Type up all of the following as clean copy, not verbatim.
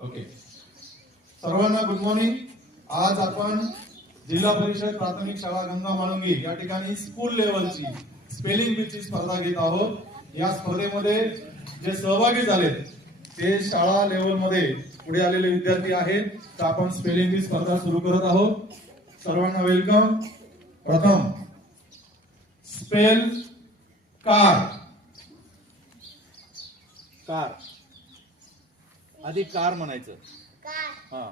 Okay, सर्वांना good morning. आज आपण जिल्हा परिषद प्राथमिक शाळा गंगा माळुंगी या ठिकाणी स्कूल लेवलची स्पेलिंग बीची स्पर्धा घेत आहोत. या स्पर्धेमध्ये जे सहभागी झालेत ते शाळा लेवल मध्ये पुढे आलेले विद्यार्थी आहेत. तर आपण स्पेलिंग बी स्पर्धा सुरू करत आहोत. सर्वांना वेलकम. प्रथम स्पेल कार. कार आधी कार म्हणायचं. कार. हा,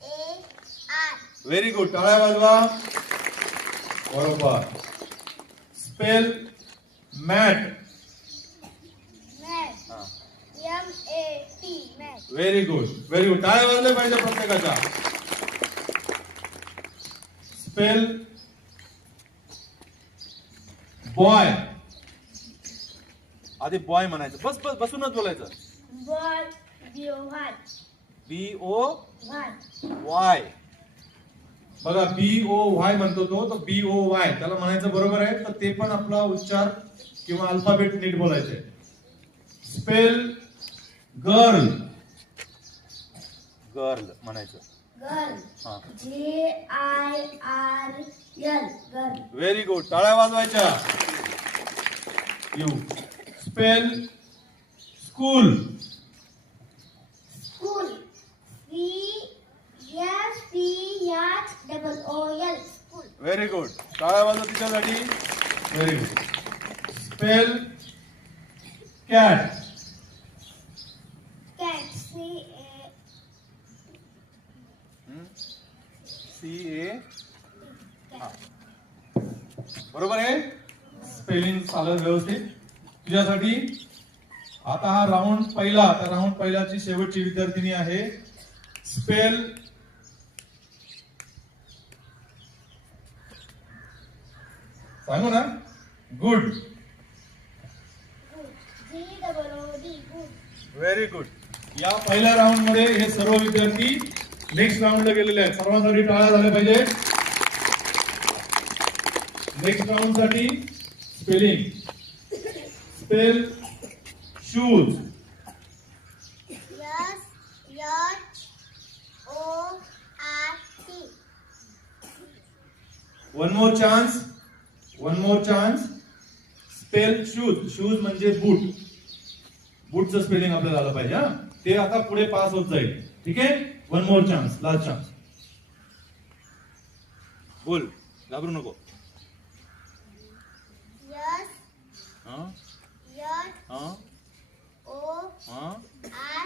CAR. Very good. टाळ्या वाजवा. बरोबर. Spell mat. मॅट. हा. MAT. Mat. Very good, very good. टाळ्या वाजल्या पाहिजे प्रत्येकाच्या. Spell boy. आधी बॉय म्हणायचं. बस बस बसूनच बोलायचं. बॉल. BOY. BOY. बघा BOY म्हणतो तो, तर BOY त्याला म्हणायचं बरोबर आहे. तर ते पण आपला उच्चार किंवा अल्फाबेट नीट बोलायचे. Spell girl. गर्ल म्हणायचं. गर्ल. हा, GIRL. गर्ल. Very good. टाळ्या वाजवायच्या. You. Spell school. School. SPECHOOL. School. Very good. टाळ्या वाजवा तिच्यासाठी. Very good. Spell cat. Cat. CA. CA. बरोबर आहे. स्पेलिंग चालत व्यवस्थित तुझ्यासाठी. आता हा राऊंड पहिला, त्या राऊंड पहिल्याची शेवटची विद्यार्थिनी आहे. स्पेल सांगू ना. Good. GOOD. Good. Very good. या पहिल्या राऊंड मध्ये हे सर्व विद्यार्थी नेक्स्ट राऊंडला गेलेले आहेत. सर्वांसाठी टाळ्या झाल्या पाहिजे. नेक्स्ट राऊंड साठी spelling. Spell shoes. SHORT. One more chance. One more chance. Spell shoes. Shoes म्हणजे बूट. बूटचं स्पेलिंग आपल्याला आलं पाहिजे. हा, ते आता पुढे पास होत जाईल. ठीक आहे. One more chance. Last chance. बोल, घाबरू नको. S हा, H हा, O हा. R